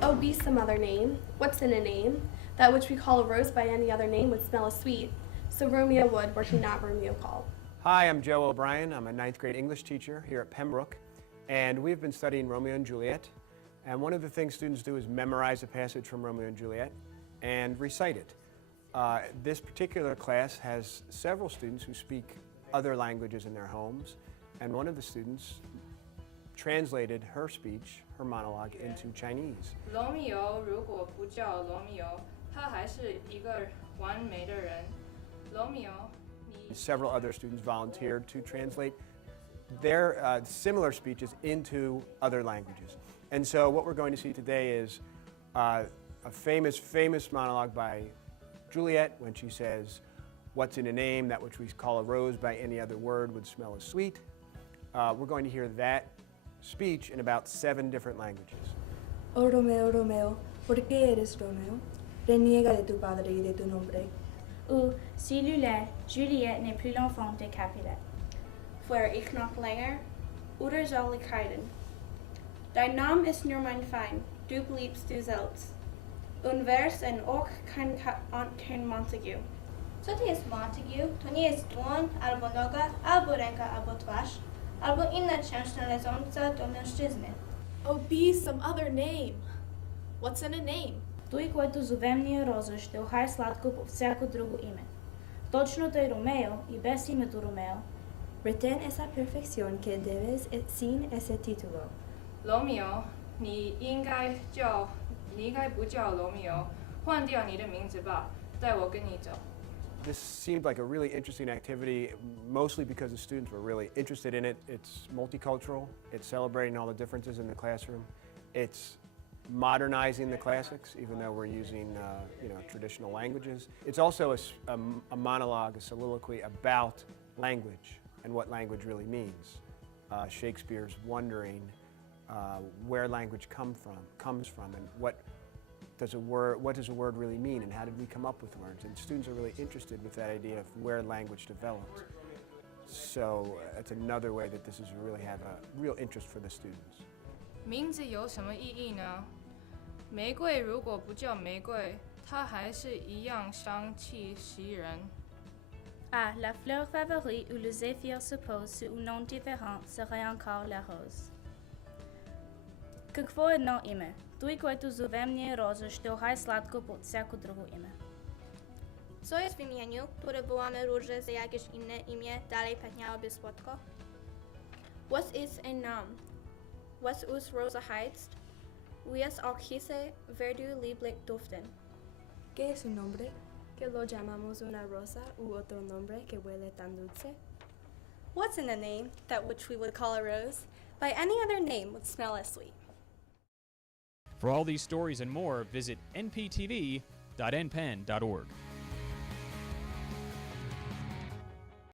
Oh, be some other name. What's in a name? That which we call a rose by any other name would smell as sweet. So Romeo would, were he not Romeo called. Hi, I'm Joe O'Brien. I'm a 9th grade English teacher here at Pennbrook, and we've been studying Romeo and Juliet. And one of the things students do is memorize a passage from Romeo and Juliet and recite it. This particular class has several students who speak other languages in their homes, and one of the students translated her speech, her monologue, into Chinese. Romeo 如果不叫 Romeo, 他还是一个完美的人。Romeo, Several other students volunteered to translate their similar speeches into other languages. And so what we're going to see today is a famous monologue by Juliet when she says, "What's in a name? That which we call a rose by any other word would smell as sweet." We're going to hear that speech in about 7 different languages. Oh Romeo, Romeo, ¿por qué eres Romeo? Reniega de tu padre y de tu nombre. Cellulaire, Juliet n'est plus l'enfant de Capulet. Voor ik nog langer, oder zal ik houden. Dein Name ist nur mein Feind, du bliebst du selbst. Un vers en ook kein Montague. Co to jest Montague? To nie jest dłoń, albo noga, albo ręka, albo twarz, albo inna część należąca do mężczyzny. Oh, be some other name. What's in a name? Той, който зовемния роза, ще охай сладко по всяко друго име. Точно той Ромео и без името Ромео. Retén esa perfección que debes sin ese título. Romeo, 你应该不叫 Romeo, 换掉你的名字吧，带我跟你走。 This seemed like a really interesting activity, mostly because the students were really interested in it. It's multicultural, it's celebrating all the differences in the classroom, it's modernizing the classics, even though we're using traditional languages. It's also a monologue, a soliloquy about language and what language really means. Shakespeare's wondering where language comes from, and what does a word really mean, and how did we come up with words? And students are really interested with that idea of where language developed. So it's another way that this is really have a real interest for the students. 名字有什么意义呢？玫瑰如果不叫玫瑰，它还是一样香气袭人。 Ah, la fleur favorite où le zéphyr se pose sous un nom différent serait encore la rose. Какво едно име? Той, който зовемния роза, ще охай сладко под всяко друго име. Co jest w imieniu, które wołamy róże za jakieś inne imię, dalej pachniałoby słodko? Was ist ein Name? Was us Rosa heißt? Wie es auch hieße, verdu lieblich duften. ¿Qué es un nombre? Que lo llamamos una rosa u otro nombre que huele tan dulce? What's in a name? That which we would call a rose, by any other name would smell as sweet. For all these stories and more, visit nptv.npenn.org.